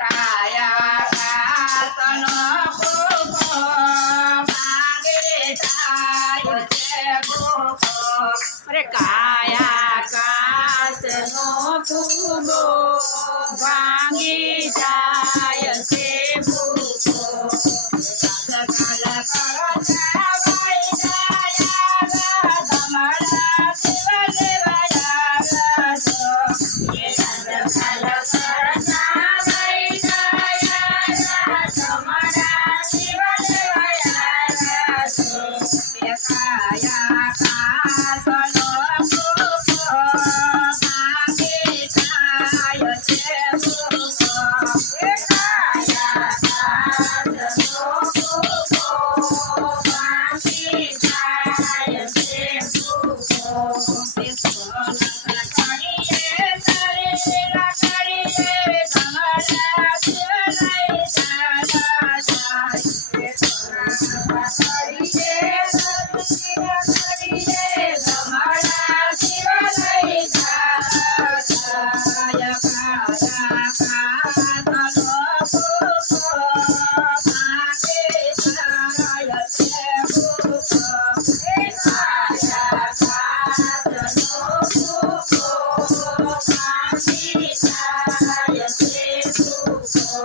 કાયા કાતનો ભૂખો માંગે જાય છે ભૂખો અરે કાયા કાતનો ભૂખો ભાંગી જાય છે ભૂખો કાલ કરતા વાઈ ગયા તમારા શિવ દેવયા એ કાલ કરતા વાઈ ગયા તમારા શિવ દેવયા એ કાયા કાતનો ભૂખો ભાંગી જાય છે ભૂખો એ કાયા કાતનો ભૂખો ભાંગી જાય છે ભૂખો એ સોના કરીએ તારે કરીએ તમારા શિવ લઈ જાય એ સોના કરીએ તમારા શિવ લઈ જાય કાયા કાતનો ભૂખો ભાંગી જાય છે ભૂખો એ કાયા કાતનો ભૂખો ભાંગી જાય છે ભૂખો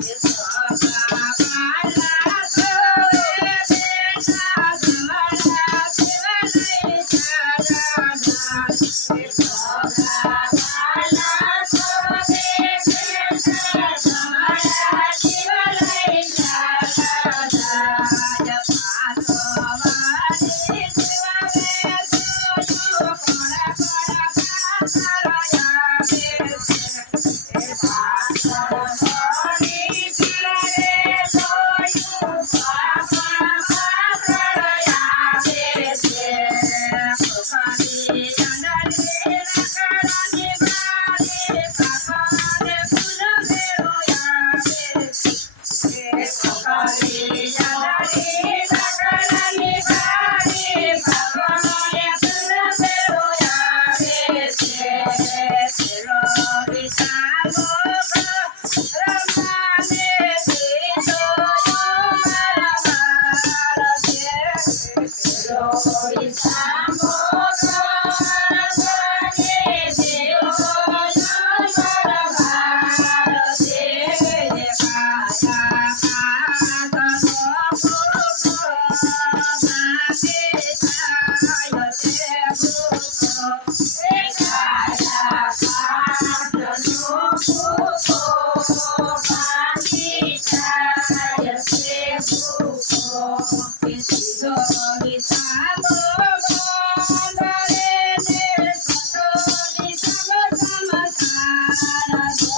એ સગા વાલા સોએ બેઠા તમારા શિવ લઈ જાય એ સગા વાલા સોએ બેઠા તમારા શિવ લઈ જાય પાછો વાળી શિવ જોયું કોણ પાથરયા છે એ પાછો વાળી શિવ જોયું પાથરયા છે પોખરી અંદરે લકડાની બારી પાપાને ફૂલ મેળવ્યા છે એ પોખરી અંદરે લકડાની બારી પાપાને ફૂલ મેળવ્યા છે પેલો વિચારો રમાને દીધો મારા બાળ છે પેલો વિચારો રમાને દીધો મારા બાળ છે કાયા કાતનો ભૂખો ભાંગી જાય છે ભૂખો એ કાયા કાતનો ભૂખો ભાંગી જાય છે ભૂખો એ સીધો વિસામો બંધરે ને સતો વિસામો સમસાર જો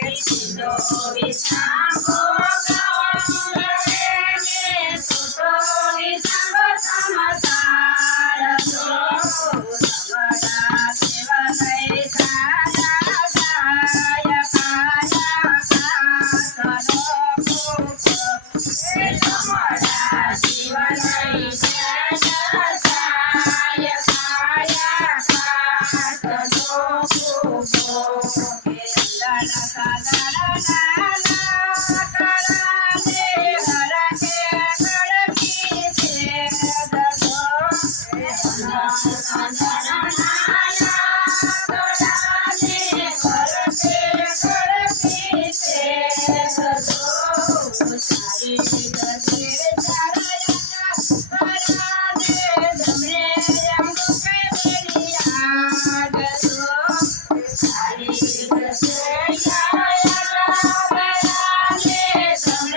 એ સીધો વિસામો બંધરે ને સતો વિસામો સમસાર જો તમારા શિવ લઈ જાય કાયા કાતનો ભૂખો એ તમારા શિવ લઈ જાય કાયા કાતનો ભૂખો એ લલકા દળના કરાને હરકે ગળકી છે દસો એ લલકા દળના કરાને હરકે ગળકી છે દસો સારી ગજે ચારયા કરાને જમણે એમ કે બેરિયા દસો સારી ગજે ચારયા કરાને જમણે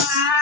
બાપા